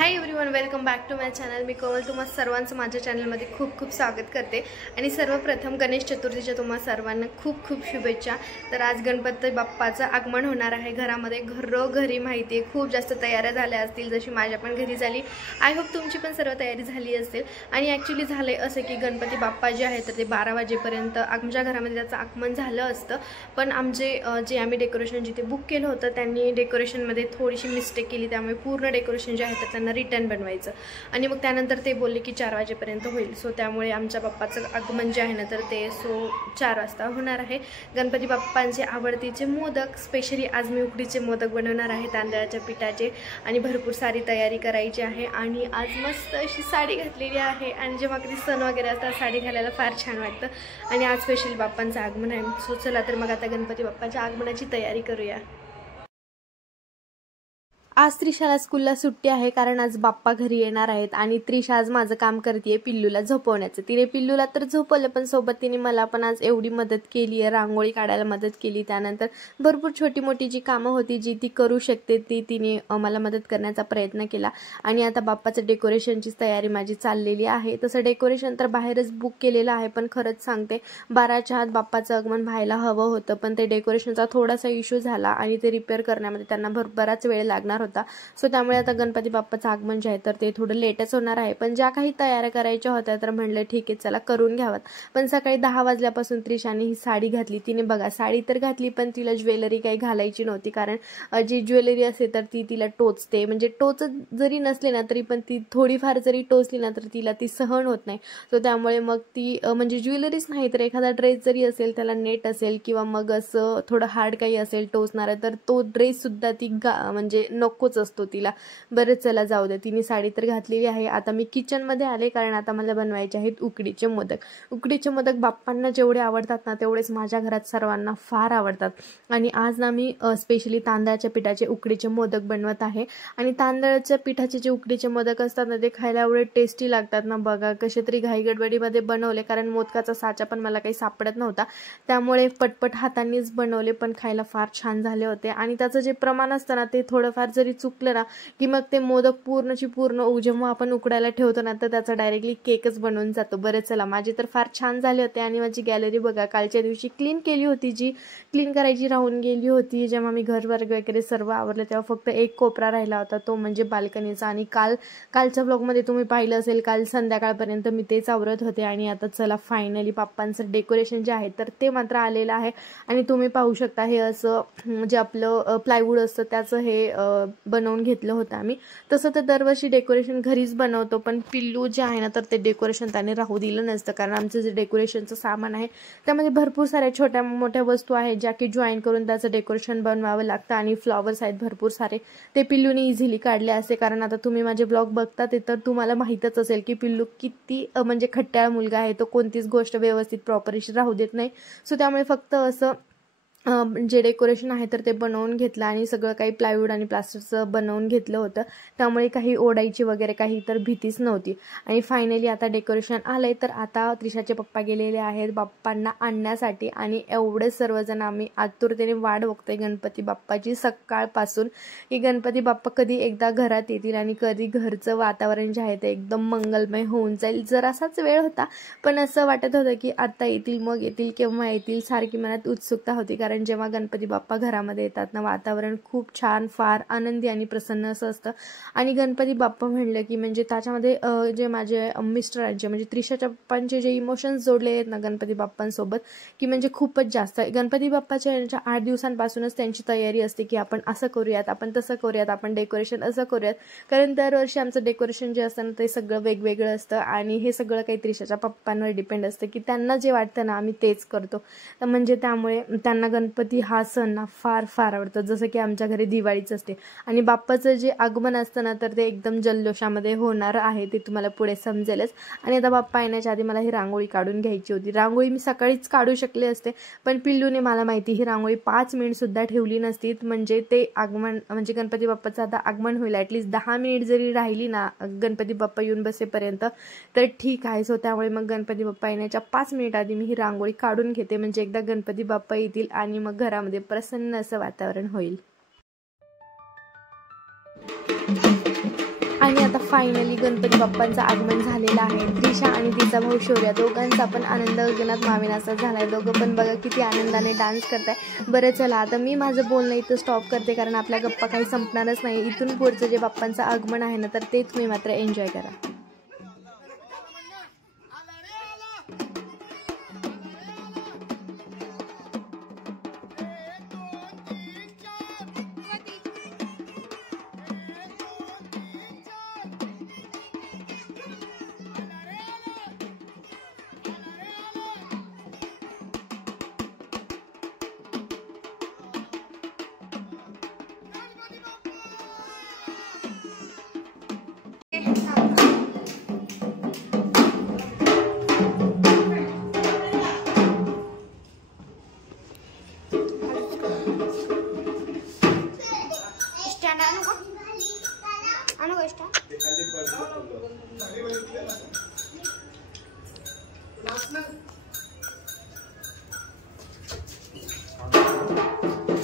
High everyone, welcome back to my channel. मी कोमल तुम्हा सर्वांचं माझ्या चॅनलमध्ये खूप खूप स्वागत करते। आणि सर्वप्रथम गणेश चतुर्थीच्या तुम्हा सर्वांना खूप खूप शुभेच्छा। तर आज गणपती बाप्पाचं आगमन होणार आहे घरामध्ये। घरोघरी माहिती आहे खूप जास्त तयाऱ्या झाल्या असतील, जशी माझ्या पण घरी झाली। आय होप तुमची पण सर्व तयारी झाली असेल। आणि ॲक्च्युली झाले असं की गणपती बाप्पा जे आहेत तर ते 12 वाजेपर्यंत आमच्या घरामध्ये त्याचं आगमन झालं असतं। पण आमचे जे आम्ही डेकोरेशन जिथे बुक केलं होतं त्यांनी डेकोरेशनमध्ये थोडीशी मिस्टेक केली, त्यामुळे पूर्ण डेकोरेशन जे आहे तर त्यांना रिटर्न बनवायचं। आणि मग त्यानंतर ते बोलले की 4 वाजेपर्यंत होईल। सो त्यामुळे आमच्या बाप्पाचं आगमन जे आहे ना तर ते 4 वाजता होणार आहे। गणपती बाप्पांचे आवडतीचे मोदक, स्पेशली आज मी उकडीचे मोदक बनवणार आहे तांदळाच्या पिठाचे। आणि भरपूर सारी तयारी करायची आहे। आणि आज मस्त अशी साडी घातलेली आहे, आणि जेव्हा कधी सण वगैरे असतात साडी घालायला फार छान वाटतं। आणि आज स्पेशल बाप्पांचं आगमन आहे। सो चला तर मग आता गणपती बाप्पाच्या आगमनाची तयारी करूया। आज त्रिशाला स्कूलला सुट्टी आहे, कारण आज बाप्पा घरी येणार आहेत। आणि त्रिशा आज माझं काम करते पिल्लूला झोपवण्याचं। तिने पिल्लूला तर झोपवलं, पण सोबत तिने मला पण आज एवढी मदत केली आहे, रांगोळी काढायला मदत केली। त्यानंतर भरपूर छोटी मोठी जी कामं होती जी ती करू शकते ती तिने मला मदत करण्याचा प्रयत्न केला। आणि आता बाप्पाचं डेकोरेशनची तयारी माझी चाललेली आहे। तसं डेकोरेशन तर बाहेरच बुक केलेलं आहे, पण खरंच सांगते 12च्या आत बाप्पाचं आगमन व्हायला हवं होतं, पण ते डेकोरेशनचा थोडासा इश्यू झाला आणि ते रिपेअर करण्यामध्ये त्यांना बराच वेळ लागणार होता। सो त्यामुळे आता गणपती बाप्पाचं आगमन जे आहे तर ते थोडं लेटच होणार आहे। पण ज्या काही तयाऱ्या करायच्या होत्या तर म्हणलं ठीक आहे चला करून घ्यावात। पण सकाळी 10 वाजल्यापासून त्रिशाने ही साडी घातली। तिने बघा साडी तर घातली, पण तिला ज्वेलरी काही घालायची नव्हती, कारण जी ज्वेलरी असते तर ती तिला टोचते। म्हणजे टोच जरी नसले ना तरी पण ती थोडीफार जरी टोचली ना तर तिला ती सहन होत नाही। सो त्यामुळे मग ती म्हणजे ज्वेलरीच नाही तर एखादा ड्रेस जरी असेल, त्याला नेट असेल किंवा मग असं थोडं हार्ड काही असेल टोचणार, तर तो ड्रेस सुद्धा ती म्हणजे नकोच असतो तिला। बरं चला जाऊ दे, तिने साडी तर घातलेली आहे। आता मी किचन मध्ये आले, कारण आता मला बनवायचे आहेत उकडीचे मोदक। उकडीचे मोदक बाप्पांना जेवढे आवडतात ना तेवढेच माझ्या घरात सर्वांना फार आवडतात। आणि आज ना मी स्पेशली तांदळाच्या पिठाचे उकडीचे मोदक बनवत आहे। आणि तांदळाच्या पिठाचे जे उकडीचे मोदक असतात ना ते खायला एवढे टेस्टी लागतात ना, बघा कसे तरी घाईगडबडीमध्ये बनवले, कारण मोदकाचा साचा पण मला काही सापडत नव्हता, त्यामुळे पटपट हातांनीच बनवले, पण खायला फार छान झाले होते। आणि त्याचं जे प्रमाण असतं ना ते थोडंफार जरी चुकलं ना की मग ते मोदक पूर्णची पूर्ण जेव्हा आपण उकडायला ठेवतो ना तर त्याचा डायरेक्टली केकच बनवून जातो। बरं चला, माझे तर फार छान झाले होते। आणि माझी गॅलरी बघा कालच्या दिवशी क्लीन केली होती, जी क्लीन करायची राहून गेली होती। जेव्हा मी घर वगैरे सर्व आवरले तेव्हा फक्त एक कोपरा राहिला होता, तो म्हणजे बाल्कनीचा। आणि कालच्या ब्लॉगमध्ये तुम्ही पाहिलं असेल, काल संध्याकाळपर्यंत मी तेच आवरत होते। आणि आता चला फायनली बाप्पांचं डेकोरेशन जे आहे तर ते मात्र आलेलं आहे। आणि तुम्ही पाहू शकता हे असं जे आपलं प्लायवूड असतं त्याचं हे बनवून घेतलं होतं आम्ही। तसं तर दरवर्षी डेकोरेशन घरीच बनवतो, पण पिल्लू जे आहे ना तर ते डेकोरेशन त्याने राहू दिलं नसतं, कारण आमचं जे डेकोरेशनचं सामान आहे त्यामध्ये भरपूर साऱ्या छोट्या मोठ्या वस्तू आहेत ज्या की जॉईन करून त्याचं डेकोरेशन बनवावं लागतं। आणि फ्लॉवर्स आहेत भरपूर सारे, ते पिल्लूने इझिली काढले असते, कारण आता तुम्ही माझे ब्लॉग बघता ते तर तुम्हाला माहीतच असेल की पिल्लू किती म्हणजे खट्ट्याळ मुलगा आहे, तो कोणतीच गोष्ट व्यवस्थित प्रॉपरशी राहू देत नाही। सो त्यामुळे फक्त असं जे डेकोरेशन आहे तर ते बनवून घेतलं, आणि सगळं काही प्लायवूड आणि प्लास्टरचं बनवून घेतलं होतं, त्यामुळे काही ओढायची वगैरे काही तर भीतीच नव्हती। आणि फायनली आता डेकोरेशन आलंय, तर आता त्रिशाचे पप्पा गेलेले आहेत बाप्पांना आणण्यासाठी। आणि एवढे सर्वजण आम्ही आतुरतेने वाट बघतोय गणपती बाप्पाची सकाळपासून, की गणपती बाप्पा कधी एकदा घरात येतील आणि कधी घरचं वातावरण जे आहे ते एकदम मंगलमय होऊन जाईल। जरासाच वेळ होता, पण असं वाटत होतं की आता येतील, मग येतील, केव्हा येतील, सारखी मनात उत्सुकता होती। कारण जेव्हा गणपती बाप्पा घरामध्ये येतात ना वातावरण खूप छान, फार आनंदी आणि प्रसन्न असं असतं। आणि गणपती बाप्पा म्हणलं की म्हणजे त्याच्यामध्ये जे माझे मिस्टरांचे म्हणजे त्रिशाच्या पप्पांचे जे इमोशन्स जोडले आहेत ना गणपती बाप्पांसोबत, की म्हणजे खूपच जास्त। गणपती बाप्पाच्या 8 दिवसांपासूनच त्यांची तयारी असते की आपण असं करूयात, आपण तसं करूयात, आपण डेकोरेशन असं करूयात, कारण दरवर्षी आमचं डेकोरेशन जे असतं ना ते सगळं वेगवेगळं असतं। आणि हे सगळं काही त्रिशाच्या पप्पांवर डिपेंड असतं की त्यांना जे वाटतं ना आम्ही तेच करतो। तर म्हणजे त्यामुळे त्यांना गणपती हा सण ना फार फार आवडतो, जसं की आमच्या घरी दिवाळीच असते। आणि बाप्पाचं जे आगमन असतं ना तर ते एकदम जल्लोषामध्ये होणार आहे, ते तुम्हाला पुढे समजेलच। आणि आता बाप्पा येण्याच्या आधी मला ही रांगोळी काढून घ्यायची होती। रांगोळी मी सकाळीच काढू शकले असते, पण पिल्लूने मला माहिती ही रांगोळी 5 मिनिट सुद्धा ठेवली नसती, म्हणजे ते आगमन म्हणजे गणपती बाप्पाचं आता आगमन होईल ॲटलीस्ट 10 मिनिट जरी राहिली ना गणपती बाप्पा येऊन बसेपर्यंत तर ठीक आहे। सो त्यामुळे मग गणपती बाप्पा येण्याच्या 5 मिनिट आधी मी ही रांगोळी काढून घेते, म्हणजे एकदा गणपती बाप्पा येतील आणि मग घरामध्ये प्रसन्न असं वातावरण होईल। आणि आता फायनली गणपती बाप्पांचं आगमन झालेलं आहे. त्रिशा आणि तिचा भाऊ शौर्य दोघांचा पण आनंद गगनात मावेनासा झालाय. दोघं पण बघा किती आनंदाने डान्स करताय. बरं चला आता मी माझं बोलणं इथं स्टॉप करते, कारण आपल्या गप्पा काही संपणारच नाही. इथून पुढचं जे बाप्पांचं आगमन आहे ना, तर ते तुम्ही मात्र एन्जॉय करा.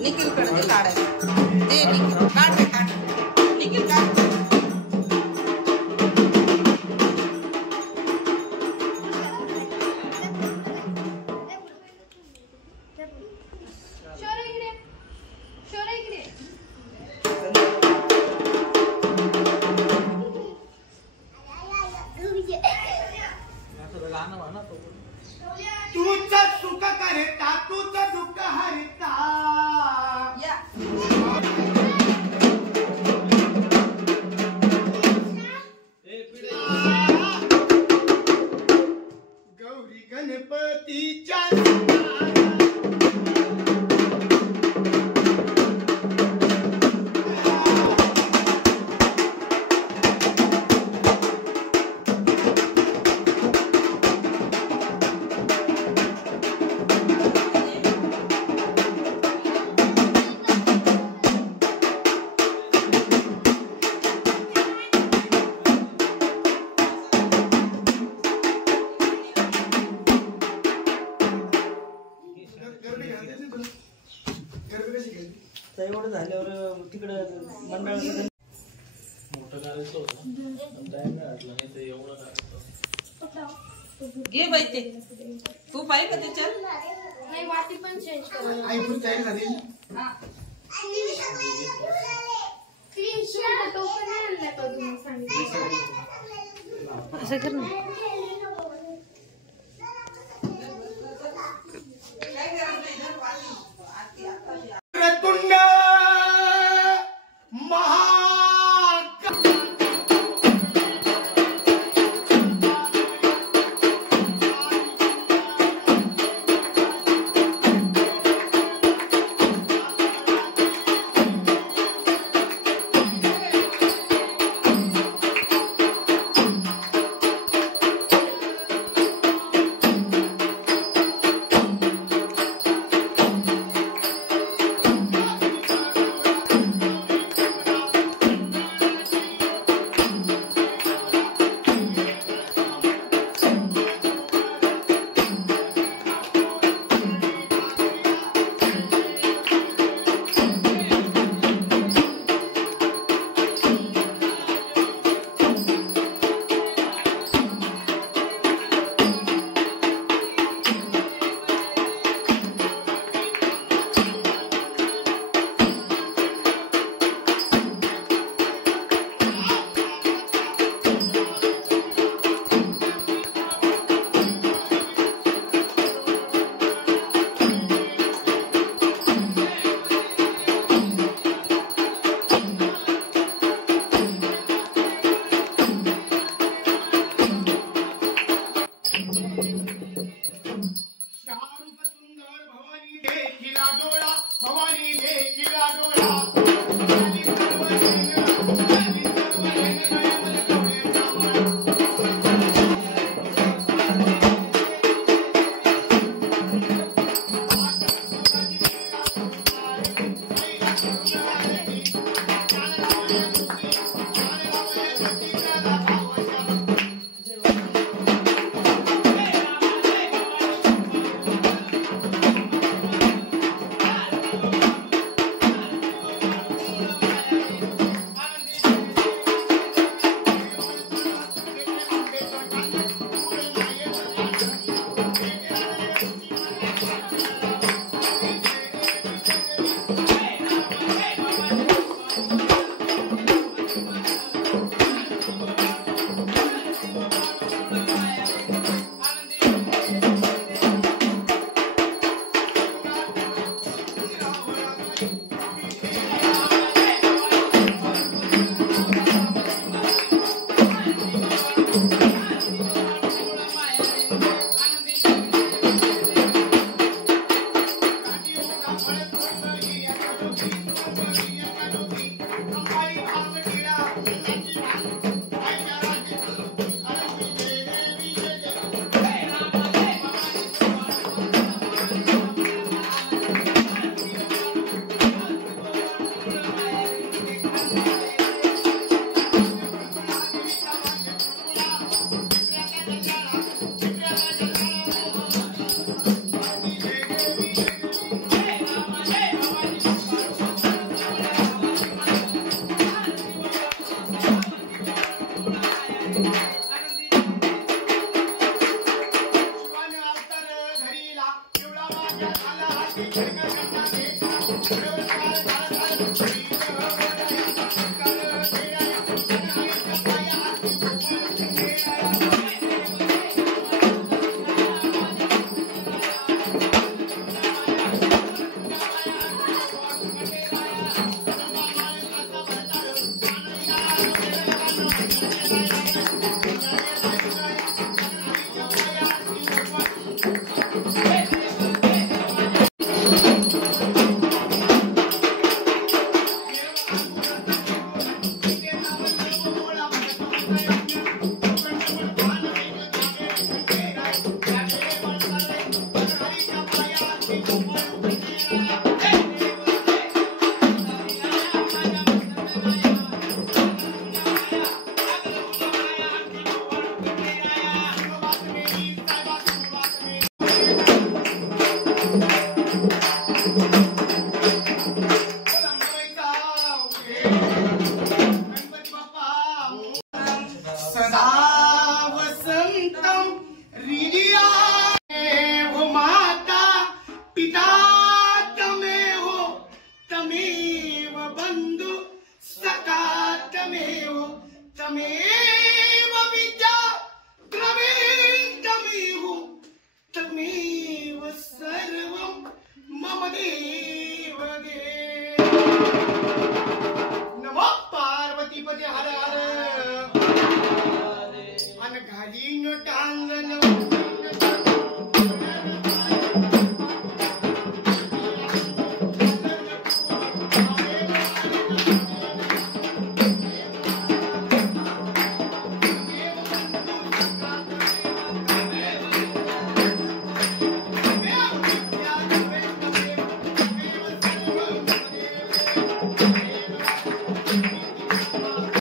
निखिल कडे काढायचं ते निखिल काढ निखिल काढ. तुझं सुख करता तुझं दुःख हरिता गौरी गणपतीच्या एवढं झाल्यावर तिकडं मंडळाचं मोठं करायचं होतं टाइम नाही नाही ते एवढं करायचं. घे बाई ते तूप आहे का त्याच्यात? नाही वाटी पण चेंज करा. आई पण तयार झाली. असं कर ना. तुंड सदा वसंतम हृदया माता पिता तमेव तमेव बंधु सखा तमेव तमेव विद्या द्रविण तमेव सर्वं मम देव